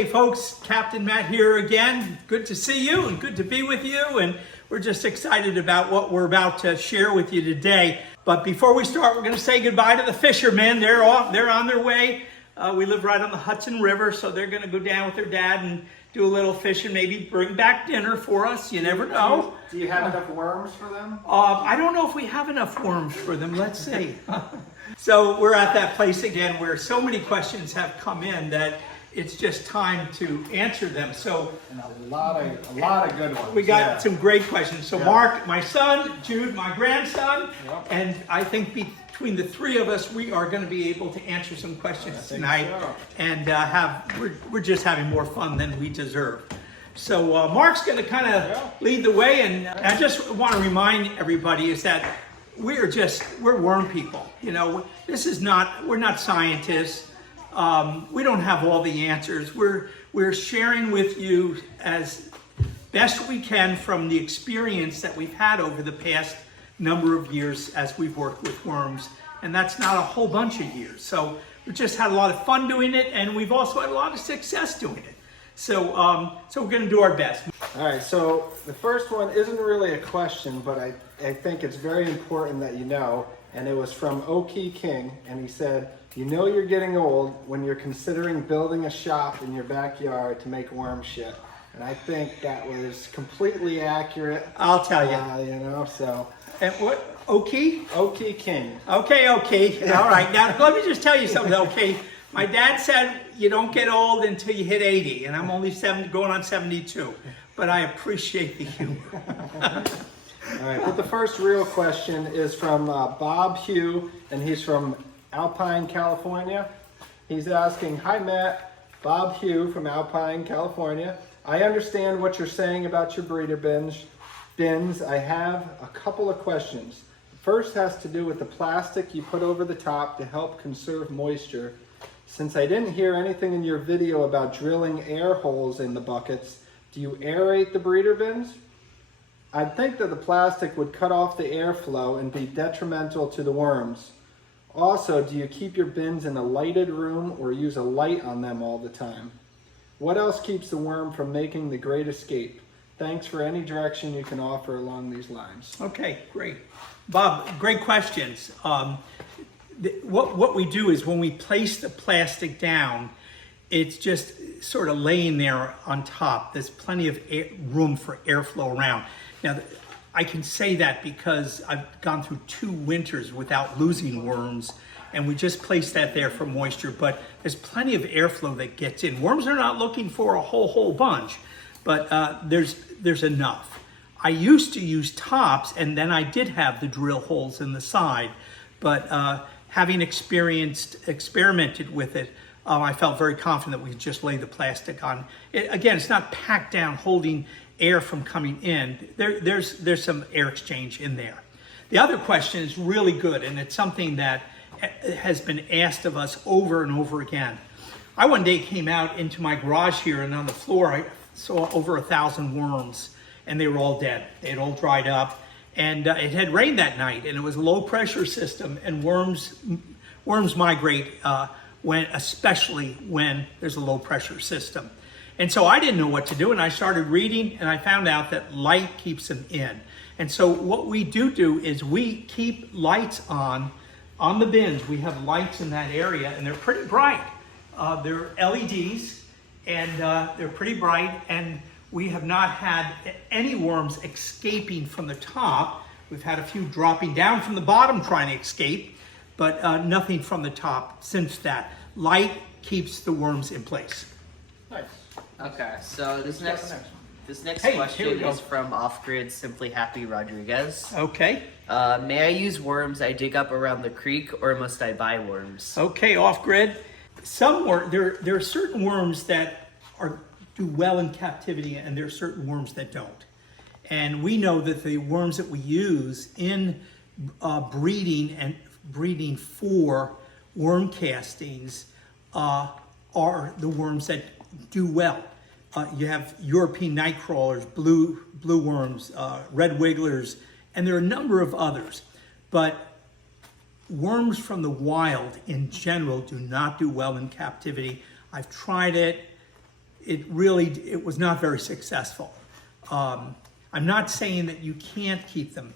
Okay, folks, Captain Matt here again. Good to see you and good to be with you. And we're just excited about what we're about to share with you today. But before we start, we're going to say goodbye to the fishermen. They're on their way. We live right on the Hudson River, so they're going to go down with their dad and do a little fishing, maybe bring back dinner for us. You never know. Do you have enough worms for them? I don't know if we have enough worms for them. Let's see. So we're at that place again where so many questions have come in that it's just time to answer them. So and a lot of good ones. We got some great questions. So Mark, my son, Jude, my grandson, and I think between the three of us, we are going to be able to answer some questions tonight, and we're just having more fun than we deserve. So Mark's going to kind of lead the way, and I just want to remind everybody is that we're worm people. You know, we're not scientists. We don't have all the answers. We're sharing with you as best we can from the experience that we've had over the past number of years as we've worked with worms, and that's not a whole bunch of years. So we've just had a lot of fun doing it, and we've also had a lot of success doing it. So we're going to do our best. All right, so the first one isn't really a question, but I think it's very important that you know, and it was from Oki King, and he said, you know you're getting old when you're considering building a shop in your backyard to make worm shit. And I think that was completely accurate. I'll tell you. You know, so. And what? Oki? Oki King. Okay, Oki. All right. Now, let me just tell you something, Oki. My dad said you don't get old until you hit 80, and I'm only going on 72. But I appreciate the humor. All right, but the first real question is from Bob Hugh, and he's from Alpine, California. He's asking, hi Matt, Bob Hugh from Alpine, California. I understand what you're saying about your breeder bins. I have a couple of questions. First has to do with the plastic you put over the top to help conserve moisture. Since I didn't hear anything in your video about drilling air holes in the buckets, do you aerate the breeder bins? I'd think that the plastic would cut off the airflow and be detrimental to the worms. Also, do you keep your bins in a lighted room or use a light on them all the time? What else keeps the worm from making the great escape? Thanks for any direction you can offer along these lines. Okay, great. Bob, great questions. What we do is when we place the plastic down, it's just sort of laying there on top. There's plenty of room for airflow around. Now, I can say that because I've gone through 2 winters without losing worms, and we just placed that there for moisture, but there's plenty of airflow that gets in. Worms are not looking for a whole bunch, but there's enough. I used to use tops, and then I did have the drill holes in the side, but having experimented with it, I felt very confident that we could just lay the plastic on. Again, it's not packed down, holding air from coming in. There's some air exchange in there. The other question is really good, and it's something that has been asked of us over and over again. I one day came out into my garage here, and on the floor I saw over 1,000 worms, and they were all dead. They had all dried up, and it had rained that night, and it was a low pressure system, and worms migrate especially when there's a low pressure system. And so I didn't know what to do, and I started reading, and I found out that light keeps them in. And so what we do is we keep lights on the bins. We have lights in that area, and they're pretty bright. They're LEDs, and they're pretty bright, and we have not had any worms escaping from the top. We've had a few dropping down from the bottom trying to escape, but nothing from the top since that. Light keeps the worms in place. Nice. Okay, so this next Hey, question is from Off-Grid Simply Happy Rodriguez. Okay. May I use worms I dig up around the creek, or must I buy worms? Okay, Off-Grid. There are certain worms that do well in captivity, and there are certain worms that don't. And we know that the worms that we use in breeding for worm castings are the worms that do well. You have European night crawlers, blue worms, red wigglers, and there are a number of others. But worms from the wild in general do not do well in captivity. I've tried it. it was not very successful. I'm not saying that you can't keep them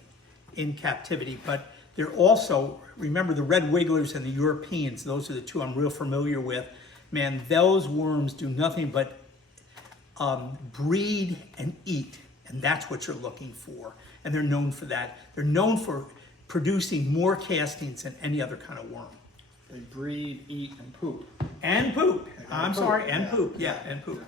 in captivity, but they're also, remember the red wigglers and the Europeans, those are the two I'm real familiar with. Man, those worms do nothing but breed and eat, and that's what you're looking for. And they're known for that. They're known for producing more castings than any other kind of worm. They breed, eat, and poop. And poop. I'm poop. sorry, and poop. Yeah, and poop.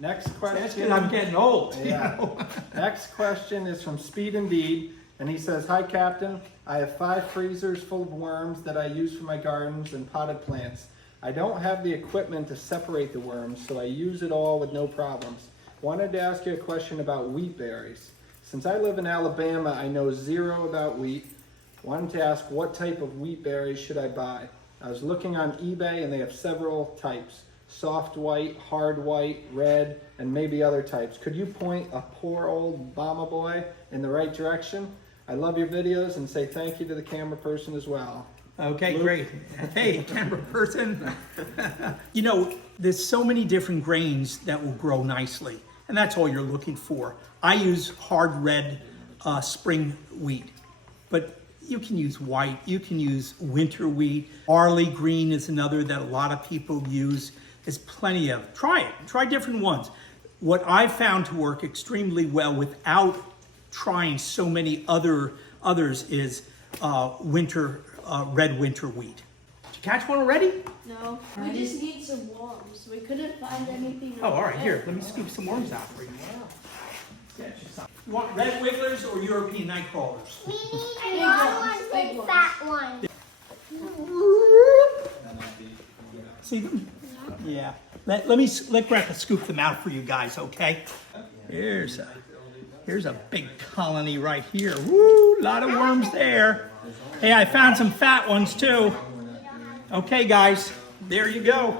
Next question. That's good. I'm getting old. Yeah. You know? Next question is from Speed Indeed, and he says, "Hi, Captain. I have 5 freezers full of worms that I use for my gardens and potted plants. I don't have the equipment to separate the worms, so I use it all with no problems. Wanted to ask you a question about wheat berries. Since I live in Alabama, I know zero about wheat. Wanted to ask what type of wheat berries should I buy? I was looking on eBay and they have several types. Soft white, hard white, red, and maybe other types. Could you point a poor old Bama boy in the right direction? I love your videos and say thank you to the camera person as well." Okay, Luke? great. Hey, camera person. You know, there's so many different grains that will grow nicely, and that's all you're looking for. I use hard red spring wheat, but you can use white, you can use winter wheat. Barley green is another that a lot of people use. There's plenty of, try it, try different ones. What I've found to work extremely well without trying so many others is red winter wheat. Did you catch one already? No, we just need some worms. We couldn't find anything. Oh, all right, here, let me scoop some worms out for you. Get you some. You want red wigglers or European night crawlers? We need Big long ones, ones big and ones. fat ones. See them? Yeah. Let Grandpa scoop them out for you guys, okay? Here's a big colony right here. Woo, a lot of worms there. Hey, I found some fat ones too. Okay, guys, there you go.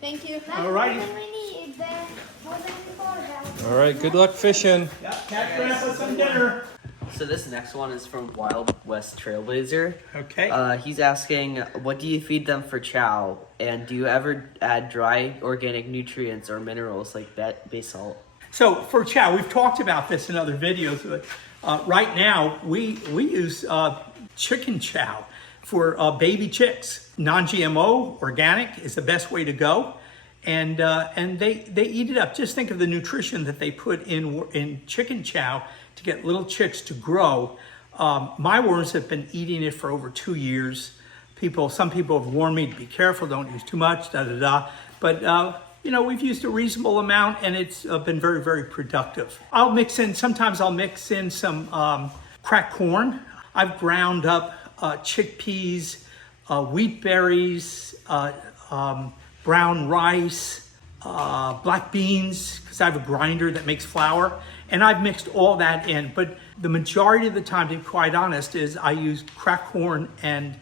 Thank you. All righty. That's more than we need, Ben. More than we thought about. All right, good luck fishing. Yeah, catch Grandpa some dinner. So this next one is from Wild West Trailblazer. Okay. He's asking, what do you feed them for chow? And do you ever add dry organic nutrients or minerals like basalt? So for chow, we've talked about this in other videos, but right now we use chicken chow for baby chicks. Non-GMO, organic is the best way to go, and they eat it up. Just think of the nutrition that they put in chicken chow to get little chicks to grow. My worms have been eating it for over 2 years. Some people have warned me to be careful, don't use too much, But you know, we've used a reasonable amount, and it's been very, very productive. Sometimes I'll mix in some cracked corn. I've ground up chickpeas, wheat berries, brown rice, black beans, because I have a grinder that makes flour, and I've mixed all that in. But the majority of the time, to be quite honest, is I use cracked corn and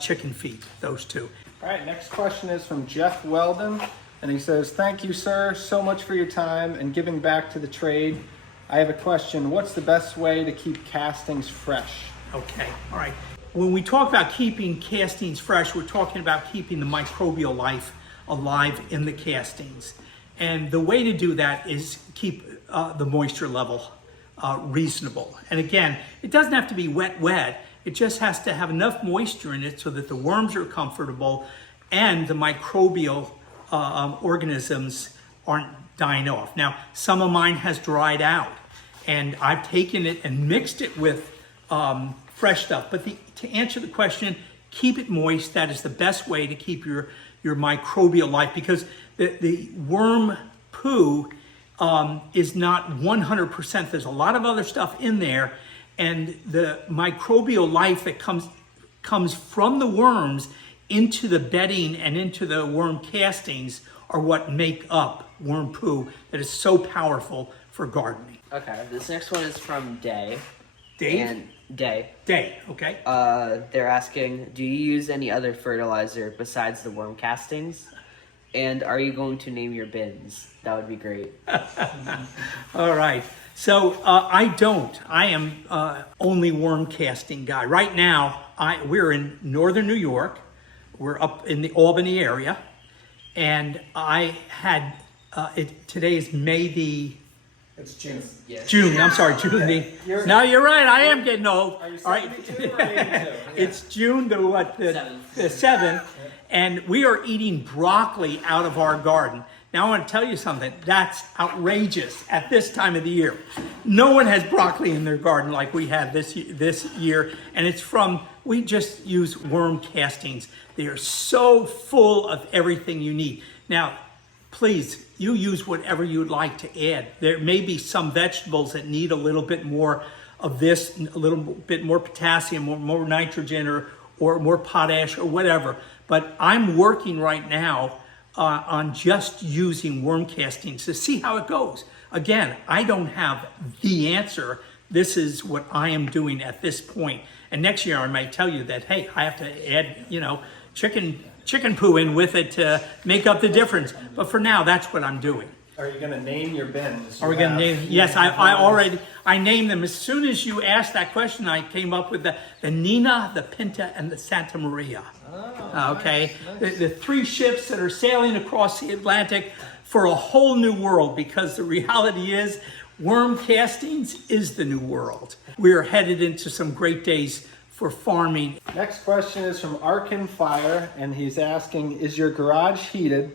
chicken feed, those two. All right, next question is from Jeff Weldon, and he says, "Thank you, sir, so much for your time and giving back to the trade. I have a question. What's the best way to keep castings fresh?" Okay, all right. When we talk about keeping castings fresh, we're talking about keeping the microbial life alive in the castings. And the way to do that is keep the moisture level reasonable. And again, it doesn't have to be wet. It just has to have enough moisture in it so that the worms are comfortable and the microbial organisms aren't dying off. Now, some of mine has dried out, and I've taken it and mixed it with fresh stuff. But to answer the question, keep it moist. That is the best way to keep your microbial life, because the worm poo is not 100%. There's a lot of other stuff in there, and the microbial life that comes from the worms into the bedding and into the worm castings are what make up worm poo that is so powerful for gardening. Okay, this next one is from Day. Dave? And Day. Day, okay. They're asking, do you use any other fertilizer besides the worm castings? And are you going to name your bins? That would be great. All right. So I don't. I am only worm casting guy. Right now, we're in northern New York. We're up in the Albany area. and I had, today is May the, It's June. Yes. June, I'm sorry, June the, no, you're right, I am getting old. Are you All right. 72 or 82? It's June the what, the 7th, and we are eating broccoli out of our garden. Now I want to tell you something, that's outrageous at this time of the year. No one has broccoli in their garden like we have this year, and it's from, we just use worm castings. They are so full of everything you need. Now, please, you use whatever you'd like to add. There may be some vegetables that need a little bit more of this, a little bit more potassium, or more nitrogen, or more potash, or whatever. But I'm working right now on just using worm castings to see how it goes. Again, I don't have the answer. This is what I am doing at this point. And next year I might tell you that, hey, I have to add, chicken poo in with it to make up the difference. But for now, that's what I'm doing. Are you going to name your bins? Are we going to name? Yes, I named them. As soon as you asked that question, I came up with the Nina, the Pinta, and the Santa Maria. Okay, nice. The 3 ships that are sailing across the Atlantic for a whole new world, because the reality is worm castings is the new world. We are headed into some great days for farming. Next question is from Arkin Fire, and he's asking, is your garage heated?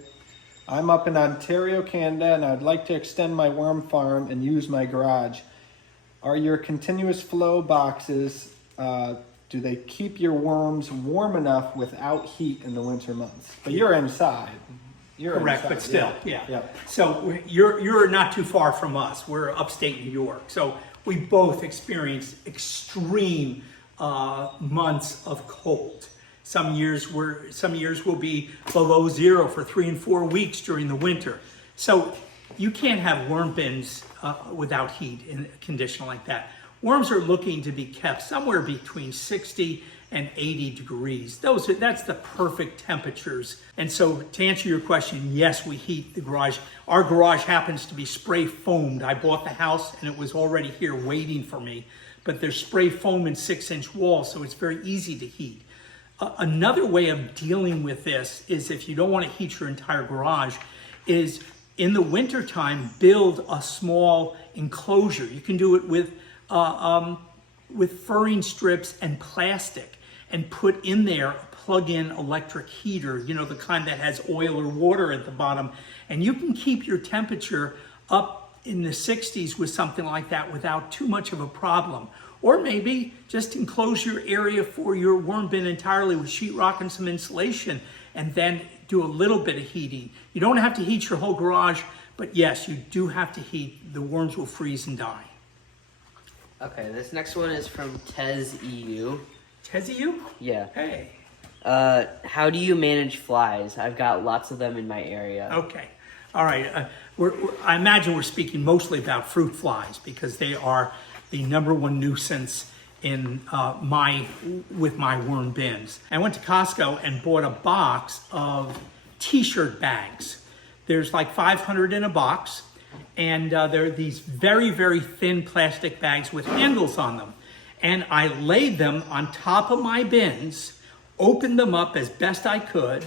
I'm up in Ontario, Canada, and I'd like to extend my worm farm and use my garage. Are your continuous flow boxes, do they keep your worms warm enough without heat in the winter months? But you're inside. You're correct, inside. but still, yeah. Yeah. So you're not too far from us. We're upstate New York. So we both experienced extreme months of cold. Some years will be below 0 for 3 and 4 weeks during the winter. So you can't have worm bins without heat in a condition like that. Worms are looking to be kept somewhere between 60 and 80 degrees. That's the perfect temperatures. And so to answer your question, yes, we heat the garage. Our garage happens to be spray foamed. I bought the house and it was already here waiting for me. But there's spray foam in 6-inch walls, so it's very easy to heat. Another way of dealing with this is, if you don't want to heat your entire garage, is in the wintertime, build a small enclosure. You can do it with furring strips and plastic, and put in there a plug-in electric heater, the kind that has oil or water at the bottom, and you can keep your temperature up in the 60s with something like that without too much of a problem. Or maybe just enclose your area for your worm bin entirely with sheetrock and some insulation, and then do a little bit of heating. You don't have to heat your whole garage, but yes, you do have to heat. The worms will freeze and die. Okay, this next one is from Tez EU. Tez EU? Yeah. Hey. How do you manage flies? I've got lots of them in my area. Okay. All right. I imagine we're speaking mostly about fruit flies, because they are the #1 nuisance in with my worm bins. I went to Costco and bought a box of t-shirt bags. There's like 500 in a box, and they're these very, very thin plastic bags with handles on them. And I laid them on top of my bins, opened them up as best I could.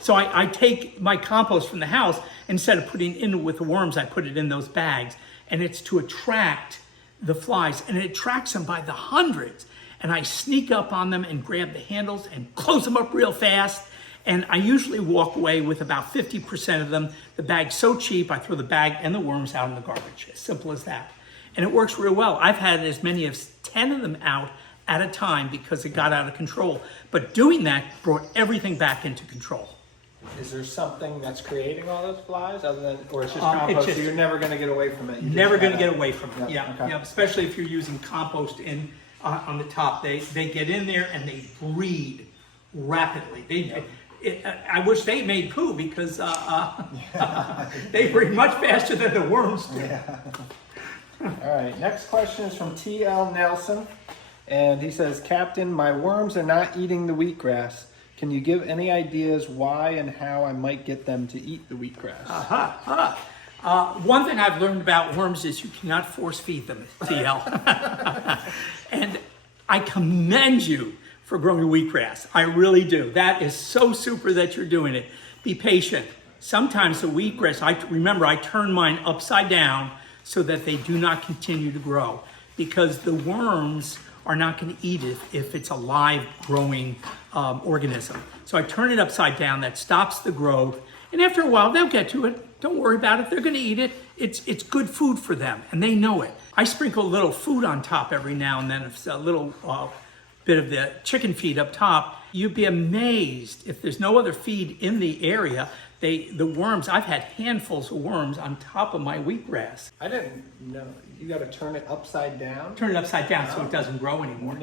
So I take my compost from the house, instead of putting it in with the worms, I put it in those bags, and it's to attract the flies, and it attracts them by the hundreds. And I sneak up on them and grab the handles and close them up real fast. And I usually walk away with about 50% of them. The bag's so cheap, I throw the bag and the worms out in the garbage. As simple as that. And it works real well. I've had as many as 10 of them out at a time because it got out of control. But doing that brought everything back into control. Is there something that's creating all those flies, other than, or it's just compost? So you're never going to get away from it. Never going to get away from it. Yeah, Yeah, okay. yeah. Especially if you're using compost on the top, they get in there and they breed rapidly. I wish they made poo, because they breed much faster than the worms do. Yeah. All right. Next question is from TL Nelson, and he says, Captain, my worms are not eating the wheatgrass. Can you give any ideas why and how I might get them to eat the wheatgrass? One thing I've learned about worms is you cannot force feed them, TL. And I commend you for growing wheatgrass. I really do. That is so super that you're doing it. Be patient. Sometimes the wheatgrass, remember I turn mine upside down so that they do not continue to grow, because the worms are not going to eat it if it's a live growing organism. So I turn it upside down, that stops the growth, and after a while they'll get to it. Don't worry about it, they're going to eat it. It's good food for them, and they know it. I sprinkle a little food on top every now and then, if a little bit of the chicken feed up top. You'd be amazed if there's no other feed in the area. The worms, I've had handfuls of worms on top of my wheatgrass. I didn't know. You got to turn it upside down? Turn it upside down so it doesn't grow anymore.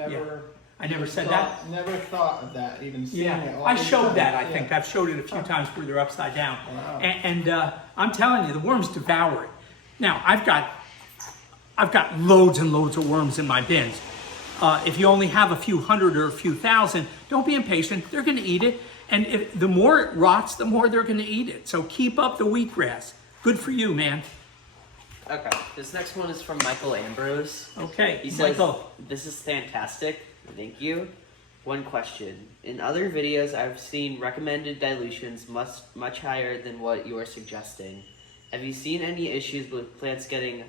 I never said that. Never thought of that, even seeing it all I the showed time. that, I think. I've showed it a few times where they're upside down. Wow. And I'm telling you, the worms devour it. Now, I've got loads and loads of worms in my bins. If you only have a few hundred or a few thousand, don't be impatient. They're going to eat it. And the more it rots, the more they're going to eat it. So keep up the wheatgrass. Good for you, man. Okay, this next one is from Michael Ambrose. Okay, He says, Michael. "This is fantastic. Thank you. One question. In other videos, I've seen recommended dilutions much higher than what you are suggesting. Have you seen any issues with plants getting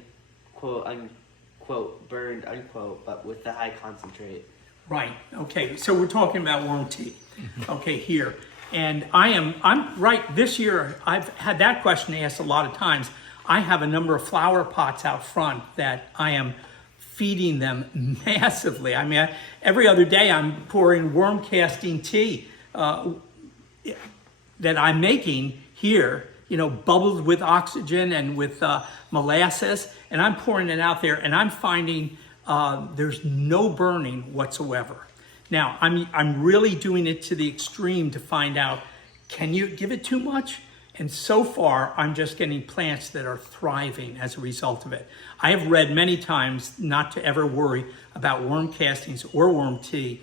quote unquote burned unquote, but with the high concentrate?" Right. Okay. So we're talking about worm tea. Okay, here. And I'm right. This year, I've had that question asked a lot of times. I have a number of flower pots out front that I am feeding them massively. I mean, every other day I'm pouring worm casting tea that I'm making here, bubbled with oxygen and with molasses, and I'm pouring it out there, and I'm finding there's no burning whatsoever. Now, I'm really doing it to the extreme to find out, can you give it too much? And so far, I'm just getting plants that are thriving as a result of it. I have read many times not to ever worry about worm castings or worm tea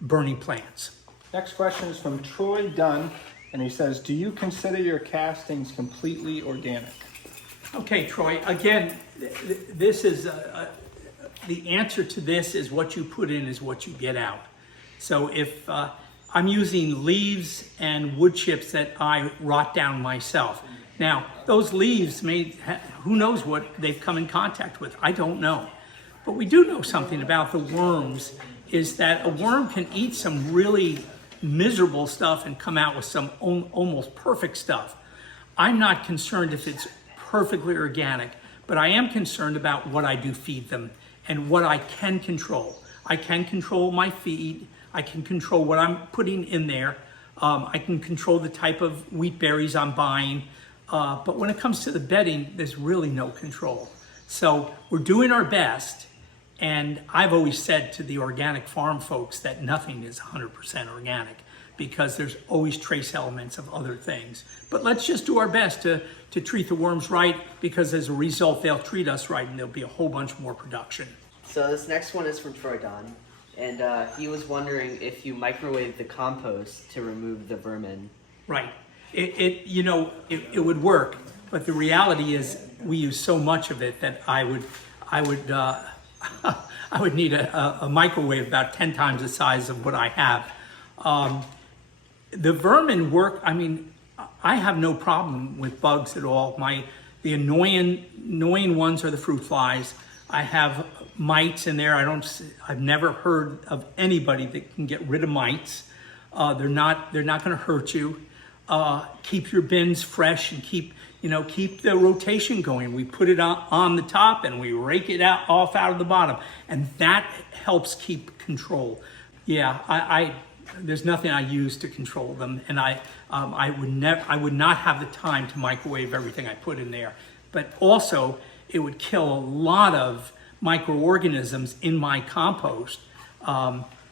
burning plants. Next question is from Troy Dunn, and he says, "Do you consider your castings completely organic?" Okay, Troy, again, this is, the answer to this is what you put in is what you get out. So if I'm using leaves and wood chips that I rot down myself. Now, those leaves who knows what they've come in contact with? I don't know. But we do know something about the worms, is that a worm can eat some really miserable stuff and come out with some almost perfect stuff. I'm not concerned if it's perfectly organic, but I am concerned about what I do feed them and what I can control. I can control my feed. I can control what I'm putting in there. I can control the type of wheat berries I'm buying. But when it comes to the bedding, there's really no control. So we're doing our best. And I've always said to the organic farm folks that nothing is 100% organic, because there's always trace elements of other things. But let's just do our best to treat the worms right, because as a result, they'll treat us right and there'll be a whole bunch more production. So this next one is from Troy Don, and he was wondering if you microwave the compost to remove the vermin. Right. It would work, but the reality is we use so much of it that I would I would need a microwave about 10 times the size of what I have. The vermin work. I mean, I have no problem with bugs at all. The annoying ones are the fruit flies. I have mites in there. I've never heard of anybody that can get rid of mites. They're not going to hurt you. Keep your bins fresh and keep the rotation going. We put it on the top and we rake it off out of the bottom, and that helps keep control. Yeah, there's nothing I use to control them, and I would not have the time to microwave everything I put in there. But also, it would kill a lot of microorganisms in my compost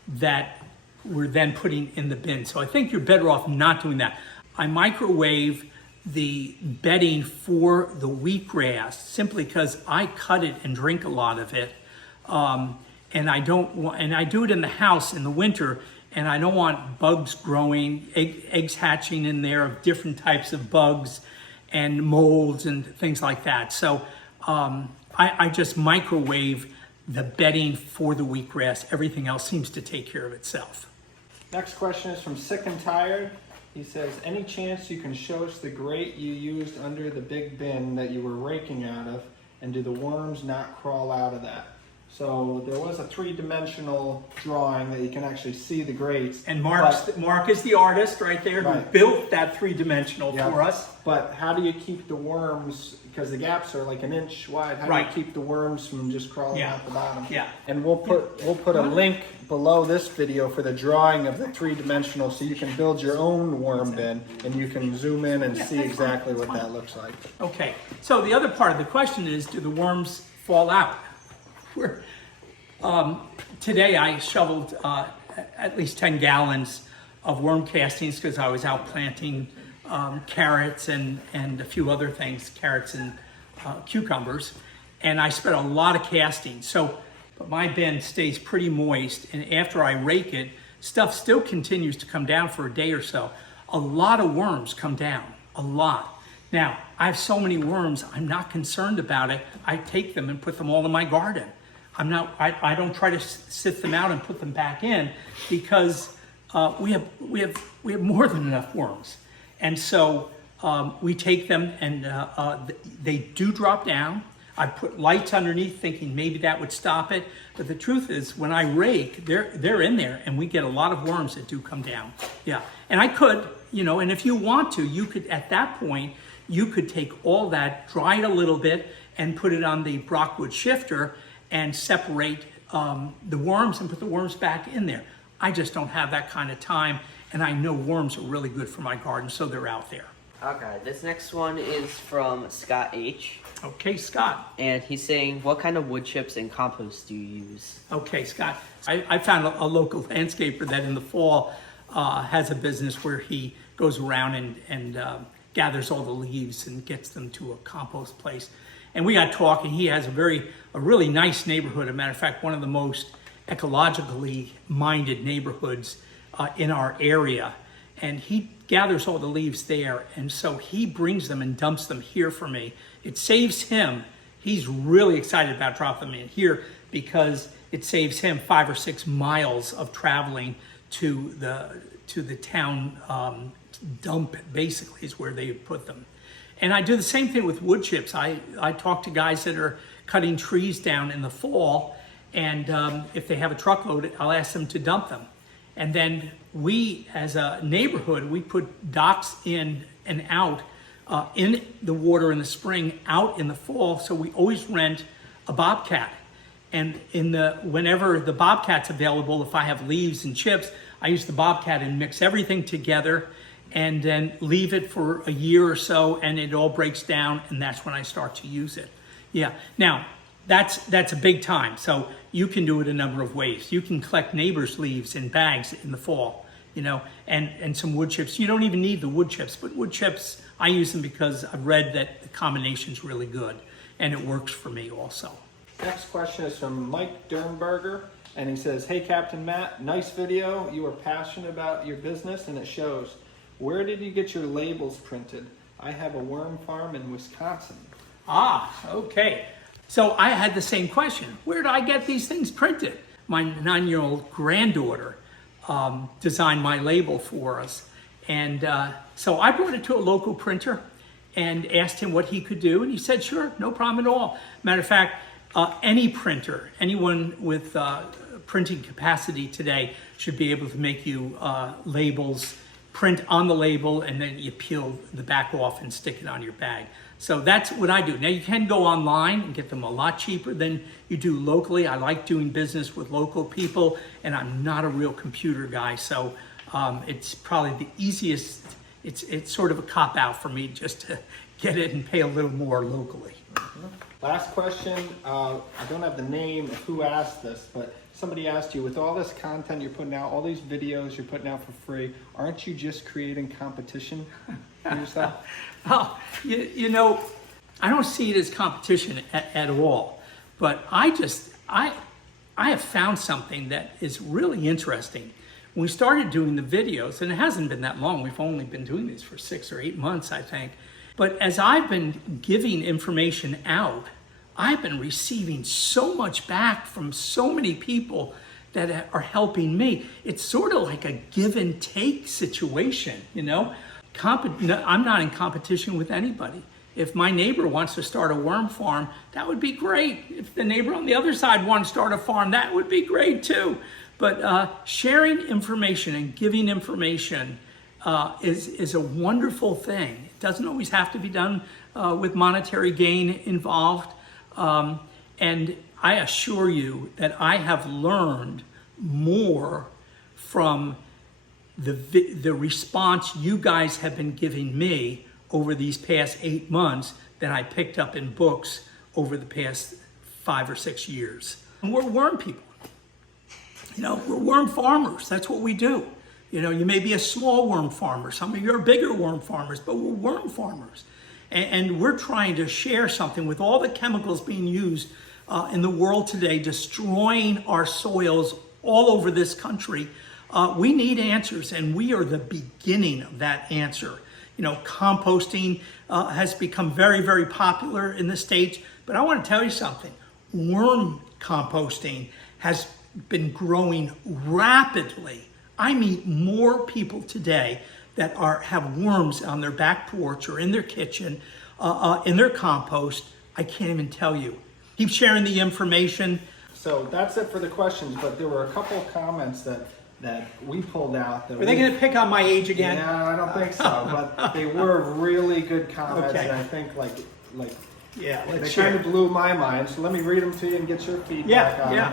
that we're then putting in the bin. So I think you're better off not doing that. I microwave the bedding for the wheatgrass simply because I cut it and drink a lot of it, and I do it in the house in the winter, and I don't want bugs growing, eggs hatching in there of different types of bugs and molds and things like that. So I just microwave the bedding for the wheatgrass. Everything else seems to take care of itself. Next question is from Sick and Tired. He says, any chance you can show us the grate you used under the big bin that you were raking out of, and do the worms not crawl out of that? So there was a three-dimensional drawing that you can actually see the grates. And Mark is the artist right there who Right. built that three-dimensional Yeah. for us. But how do you keep the worms, because the gaps are like an inch wide, how do Right. you keep the worms from just crawling Yeah. out the bottom? Yeah. And we'll put a link below this video for the drawing of the three-dimensional, so you can build your own worm bin, and you can zoom in and Yeah, see that's fine, exactly that's what fine. that looks like. Okay, so the other part of the question is, do the worms fall out? Today I shoveled at least 10 gallons of worm castings because I was out planting carrots and a few other things, carrots and cucumbers, and I spent a lot of casting. So, but my bin stays pretty moist, and after I rake it, stuff still continues to come down for a day or so. A lot of worms come down, a lot. Now, I have so many worms, I'm not concerned about it. I take them and put them all in my garden. I don't try to sift them out and put them back in because we have more than enough worms. And so we take them and they do drop down. I put lights underneath thinking maybe that would stop it. But the truth is when I rake, they're in there and we get a lot of worms that do come down. Yeah, and I could, and if you want to, you could, at that point, you could take all that, dry it a little bit and put it on the Brockwood shifter and separate the worms and put the worms back in there. I just don't have that kind of time, and I know worms are really good for my garden, so they're out there. Okay, this next one is from Scott H. Okay, Scott. And he's saying, what kind of wood chips and compost do you use? Okay, Scott. I found a local landscaper that in the fall has a business where he goes around and gathers all the leaves and gets them to a compost place. And we got talking. He has a really nice neighborhood. As a matter of fact, one of the most ecologically minded neighborhoods in our area. And he gathers all the leaves there. And so he brings them and dumps them here for me. It saves him. He's really excited about dropping them in here because it saves him 5 or 6 miles of traveling to the town dump, basically, is where they put them. And I do the same thing with wood chips. I talk to guys that are cutting trees down in the fall, and if they have a truckload, I'll ask them to dump them. And then we, as a neighborhood, we put docks in and out in the water in the spring, out in the fall, so we always rent a bobcat. And whenever the bobcat's available, if I have leaves and chips, I use the bobcat and mix everything together and then leave it for a year or so, and it all breaks down, and that's when I start to use it. Yeah, now, that's a big time, so you can do it a number of ways. You can collect neighbors' leaves in bags in the fall, and some wood chips. You don't even need the wood chips, but wood chips, I use them because I've read that the combination's really good, and it works for me also. Next question is from Mike Dernberger, and he says, hey, Captain Matt, nice video. You are passionate about your business, and it shows. Where did you get your labels printed? I have a worm farm in Wisconsin. Ah, okay. So I had the same question. Where did I get these things printed? My 9-year-old granddaughter designed my label for us. And so I brought it to a local printer and asked him what he could do. And he said, sure, no problem at all. Matter of fact, any printer, anyone with printing capacity today should be able to make you labels, print on the label, and then you peel the back off and stick it on your bag. So that's what I do. Now you can go online and get them a lot cheaper than you do locally. I like doing business with local people, and I'm not a real computer guy, so it's probably the easiest. It's sort of a cop-out for me just to get it and pay a little more locally. Last question. I don't have the name of who asked this, but somebody asked you, with all this content you're putting out, all these videos you're putting out for free, aren't you just creating competition for yourself? Well, I don't see it as competition at all, but I have found something that is really interesting. When we started doing the videos, and it hasn't been that long, we've only been doing this for 6 or 8 months, I think. But as I've been giving information out, I've been receiving so much back from so many people that are helping me. It's sort of like a give and take situation, you know? No, I'm not in competition with anybody. If my neighbor wants to start a worm farm, that would be great. If the neighbor on the other side wants to start a farm, that would be great too. But sharing information and giving information is a wonderful thing. It doesn't always have to be done with monetary gain involved. And I assure you that I have learned more from the response you guys have been giving me over these past 8 months than I picked up in books over the past 5 or 6 years. And we're worm people. You know, we're worm farmers. That's what we do. You know, you may be a small worm farmer. Some of you are bigger worm farmers, but we're worm farmers. And we're trying to share something with all the chemicals being used in the world today, destroying our soils all over this country. We need answers, and we are the beginning of that answer. You know, composting has become very, very popular in the States, but I want to tell you something. Worm composting has been growing rapidly. I meet more people today that have worms on their back porch or in their kitchen, in their compost. I can't even tell you. Keep sharing the information. So that's it for the questions, but there were a couple of comments that we pulled out. Are they going to pick on my age again? Yeah, I don't think so, but they were really good comments, Okay. and I think Yeah, they let's kind share. of blew my mind. So let me read them to you and get your feedback on them.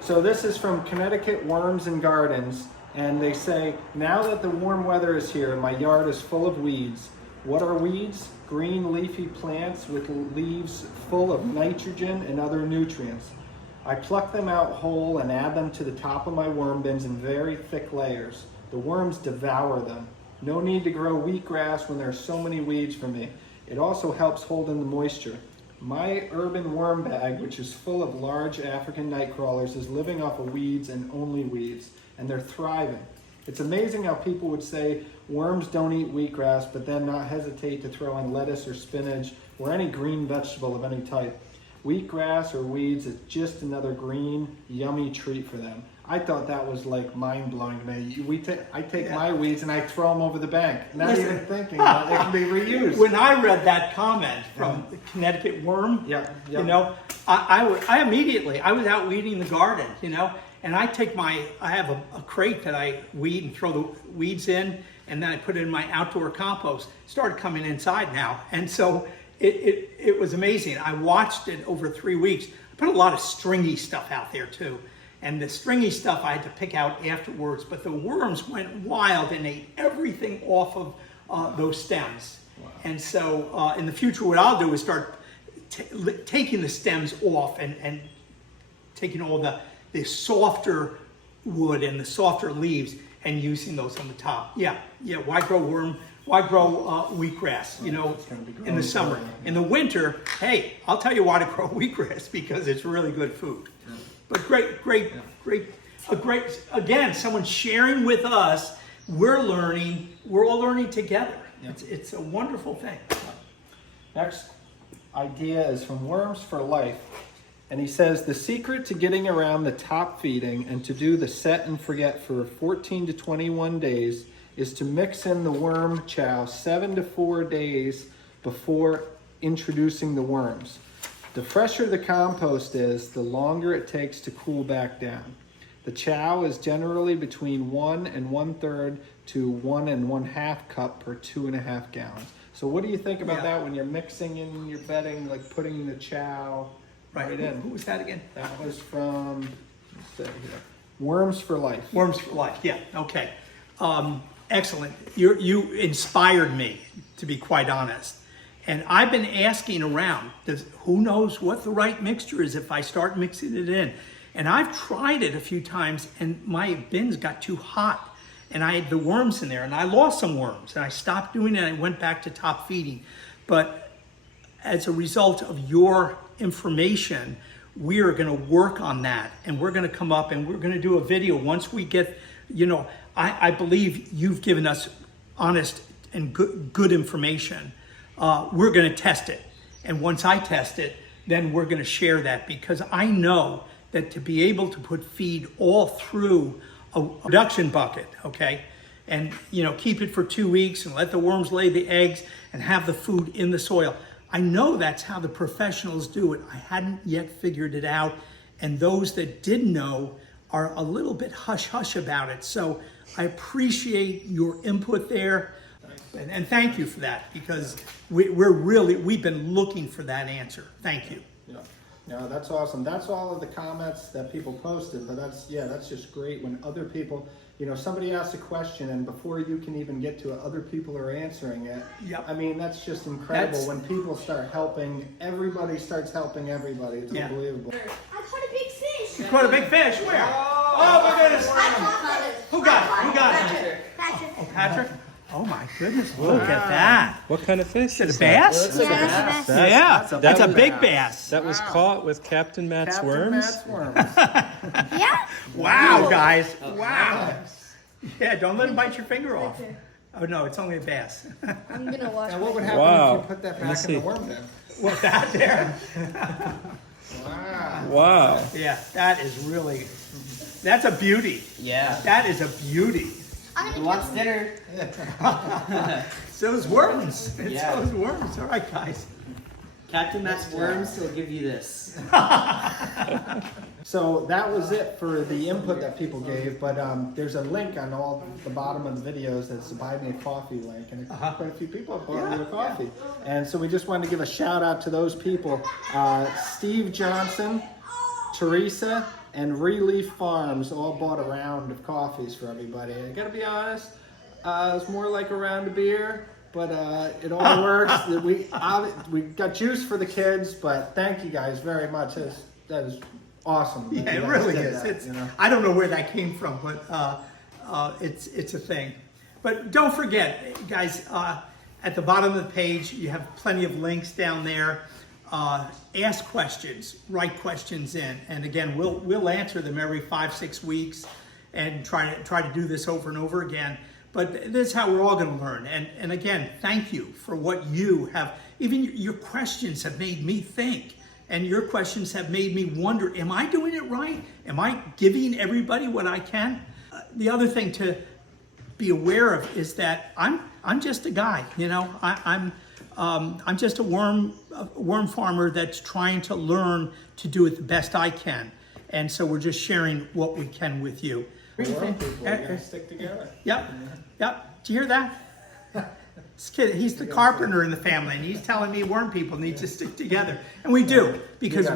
So this is from Connecticut Worms and Gardens, and they say, now that the warm weather is here, my yard is full of weeds. What are weeds? Green leafy plants with leaves full of nitrogen and other nutrients. I pluck them out whole and add them to the top of my worm bins in very thick layers. The worms devour them. No need to grow wheatgrass when there are so many weeds for me. It also helps hold in the moisture. My urban worm bag, which is full of large African night crawlers, is living off of weeds and only weeds, and they're thriving. It's amazing how people would say worms don't eat wheatgrass, but then not hesitate to throw in lettuce or spinach or any green vegetable of any type. Wheatgrass or weeds is just another green, yummy treat for them. I thought that was like mind-blowing to me. I take my weeds and I throw them over the bank, not even thinking that they can be reused. When I read that comment from the Connecticut Worm, you know, I immediately, I was out weeding the garden, you know, and I have a crate that I weed and throw the weeds in, and then I put it in my outdoor compost. It started coming inside now, and so it was amazing. I watched it over 3 weeks. I put a lot of stringy stuff out there too. And the stringy stuff I had to pick out afterwards, but the worms went wild and ate everything off of those stems. Wow. And so in the future, what I'll do is start taking the stems off and taking all the softer wood and the softer leaves and using those on the top. Yeah, why grow wheatgrass, you know, in the summer. In the winter, hey, I'll tell you why to grow wheatgrass, because it's really good food. Yeah. But great, again, someone sharing with us, we're all learning together. Yeah. It's a wonderful thing. Next idea is from Worms for Life. And he says, the secret to getting around the top feeding and to do the set and forget for 14 to 21 days is to mix in the worm chow 7 to 4 days before introducing the worms. The fresher the compost is, the longer it takes to cool back down. The chow is generally between 1 1/3 to 1 1/2 cup per 2.5 gallons. So what do you think about that when you're mixing in your bedding, like putting the chow right in? Who was that again? That was from, let's see here, Worms for Life. Worms for Life, yeah, okay. Excellent. You inspired me, to be quite honest. And I've been asking around, who knows what the right mixture is if I start mixing it in? And I've tried it a few times and my bins got too hot and I had the worms in there and I lost some worms and I stopped doing it and I went back to top feeding. But as a result of your information, we are going to work on that and we're going to come up and we're going to do a video once we get, you know, I believe you've given us honest and good information. We're going to test it. And once I test it, then we're going to share that, because I know that to be able to put feed all through a production bucket, okay, and keep it for 2 weeks and let the worms lay the eggs and have the food in the soil. I know that's how the professionals do it. I hadn't yet figured it out, and those that did know are a little bit hush-hush about it. So I appreciate your input there, and thank you for that, because we've been looking for that answer. Thank you. Yeah. No, that's awesome. That's all of the comments that people posted, but that's just great when other people, somebody asks a question and before you can even get to it, other people are answering it. Yep. I mean, that's just incredible when people start helping, everybody starts helping everybody. It's unbelievable. I caught a big fish. You caught a big fish, where? Oh my goodness. Who got it? Who got it? Patrick. Oh, Patrick? Oh my goodness, look at that. What kind of fish? Is it a bass? Yeah, That's a big bass. That was caught with Captain Matt's Captain worms. Matt's worms. yeah. Wow, guys. Wow. Yeah, don't let him bite your finger off. Oh no, it's only a bass. I'm gonna wash. And what would happen Wow. if you put that Let me back in the see. worm bin? What's that there? Wow. Wow. Yeah, that's a beauty. Yeah. That is a beauty. Who wants dinner? So those worms. It's Yeah. those worms. All right, guys. Captain Matt's worms will give you this. So that was it for the input that people gave, but there's a link on all the bottom of the videos that's the Buy Me a Coffee link, and quite a few people have bought me a coffee. And so we just wanted to give a shout out to those people, Steve Johnson, Teresa, and Relief Farms all bought a round of coffees for everybody. I gotta be honest, it's more like a round of beer, but it all works. We got juice for the kids, but thank you guys very much. That is awesome. that Yeah, you it guys really did is. that, I don't know where that came from, but it's a thing. But don't forget, guys, at the bottom of the page, you have plenty of links down there. Ask questions, write questions in, and again, we'll answer them every 5-6 weeks, and try to do this over and over again. But this is how we're all going to learn. And again, thank you for what you have. Even your questions have made me think, and your questions have made me wonder: am I doing it right? Am I giving everybody what I can? The other thing to be aware of is that I'm just a guy. I'm just a worm farmer that's trying to learn to do it the best I can, and so we're just sharing what we can with you. Worm people, we're gonna stick together. Yep. Did you hear that? This kid, he's the carpenter in the family, and he's telling me worm people need to stick together, and we do, because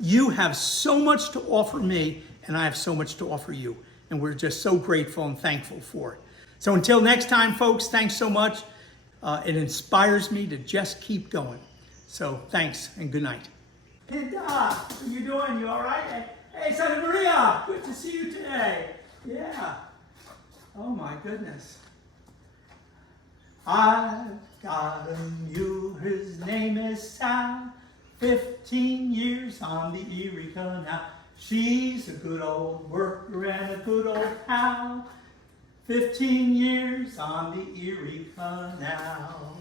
you have so much to offer me, and I have so much to offer you, and we're just so grateful and thankful for it. So until next time, folks, thanks so much. It inspires me to just keep going. So thanks and good night. Hey Doc, how you doing? You all right? Hey Santa Maria, good to see you today. Yeah. Oh my goodness. I've got a mule, his name is Chow. 15 years on the Erie Canal. She's a good old worker and a good old cow. 15 years on the Erie Canal.